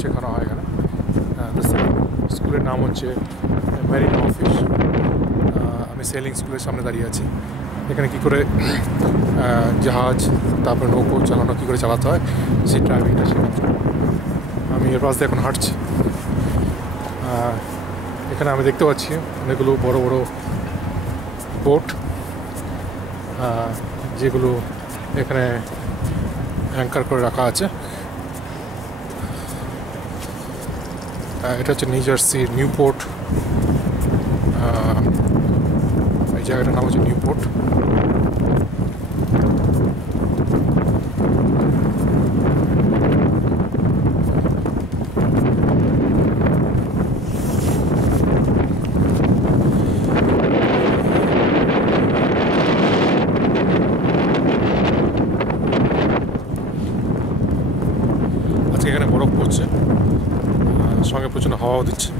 শেখানো হয় এখানে। স্কুলের নাম হচ্ছে মেরিন অফিস। আমি সেলিং স্কুলের সামনে দাঁড়িয়ে আছি। এখানে কী করে জাহাজ, তারপরে নৌকো চালানো কী করে চালাতে হয় সেই ড্রাইভিংটা শেখানো। আমি এর পাশ দিয়ে এখন হাঁটছি। এখানে আমি দেখতে পাচ্ছি অনেকগুলো বড় বড় বোট, যেগুলো এখানে অ্যাঙ্কার করে রাখা আছে। এটা হচ্ছে নিউ জার্সির নিউপোর্ট। এই জায়গাটার নাম হচ্ছে নিউপোর্ট। আজকে এখানে বরফ পড়ছে, সঙ্গে প্রচণ্ড হাওয়াও দিচ্ছে।